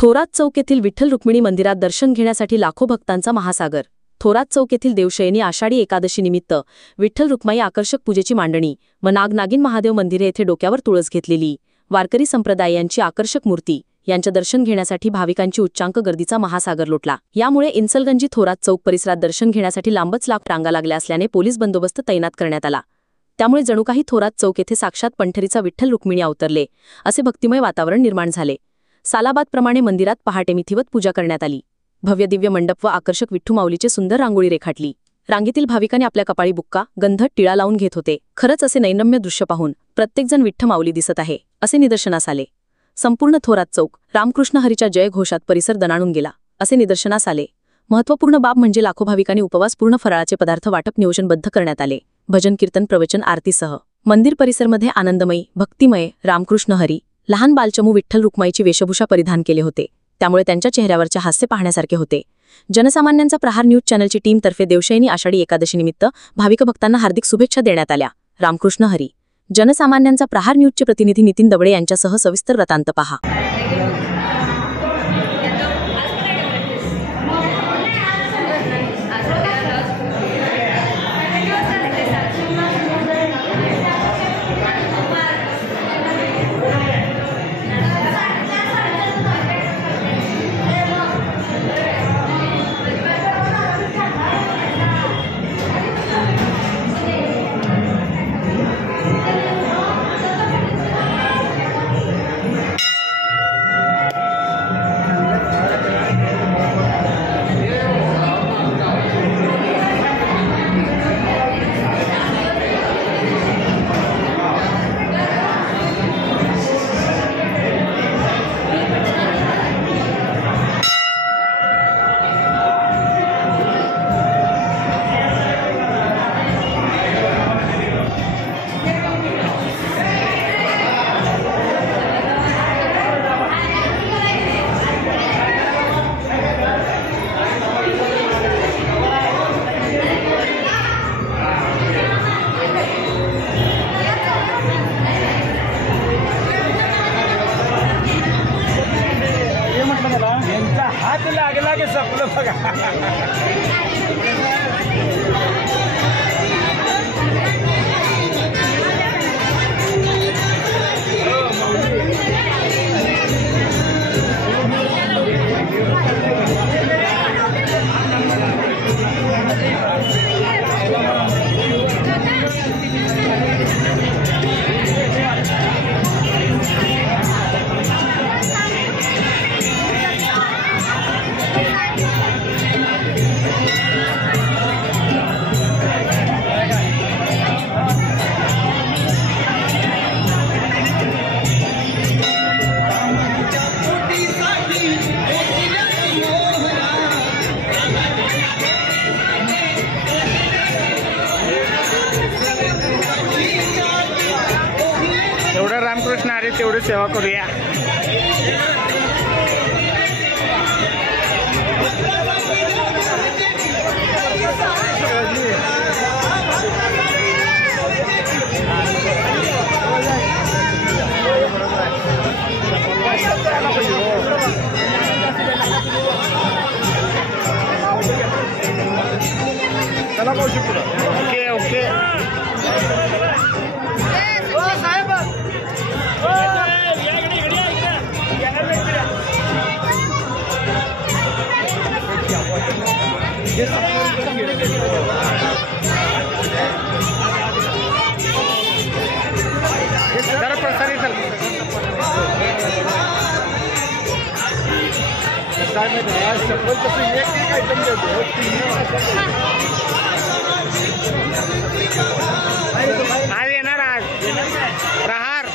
थोरात चौक येथील विठ्ठल रुक्मिणी मंदिरात दर्शन घेण्यासाठी लाखो भक्तांचा महासागर। थोरात चौक येथील देवशयनी आषाढी एकादशी निमित्त विठ्ठल रुक्माई आकर्षक पूजेची मांडणी व नागनागिन महादेव मंदिरे येथे डोक्यावर तुळस घेतलेली वारकरी संप्रदाय यांची आकर्षक मूर्ती यांचे दर्शन घेण्यासाठी भाविकांची उच्चांक गर्दीचा महासागर लोटला। यामुळे इन्सलगंजी थोरात चौक परिसरात दर्शन घेण्यासाठी लांबच रांगा लागल्या असल्याने पोलीस बंदोबस्त तैनात करण्यात आला। त्यामुळे जणू काही थोरात चौक येथे साक्षात पंढरीचा विठ्ठल रुक्मिणी अवतरले असे भक्तिमय वातावरण निर्माण झाले। सालाबादप्रमाणे मंदिरात पहाटे मिथिवत पूजा करण्यात आली। भव्य दिव्य मंडप व आकर्षक विठ्ठू माऊलीचे सुंदर रांगोळी रेखाटली। रांगेतील भाविकांनी आपल्या कपाळी बुक्का गंध टिळा लावून घेत होते। खरंच असे नैनम्य दृश्य पाहून प्रत्येकजण विठ्ठ माऊली दिसत आहे असे निदर्शनास आले। संपूर्ण थोरात चौक रामकृष्ण हरीच्या जय घोषात परिसर दणाणून गेला असे निदर्शनास आले। महत्त्वपूर्ण बाब म्हणजे लाखो भाविकांनी उपवासपूर्ण फराळाचे पदार्थ वाटप नियोजनबद्ध करण्यात आले। भजन कीर्तन प्रवचन आरतीसह मंदिर परिसरमध्ये आनंदमयी भक्तिमय रामकृष्ण हरी लहान बालचमू विठ्ठल रुक्माईची वेशभूषा परिधान केले होते, त्यामुळे त्यांच्या चेहऱ्यावरचे हास्य पाहण्यासारखे होते। जनसामान्यांचा प्रहार न्यूज चॅनलची टीम तर्फे देवशयनी आषाढी एकादशी निमित्त भाविक भक्तांना हार्दिक शुभेच्छा देण्यात आल्या। रामकृष्ण हरी। जनसामान्यांचा प्रहार न्यूजचे प्रतिनिधी नितीन दबडे यांच्यासह सविस्तर वृत्तांत पहा। हाथ लागला की सपलं बघा। एवढं रामकृष्ण हरी तेवढी सेवा करूया। ओके ओके जरा प्रसारित आज येणार आज प्रहार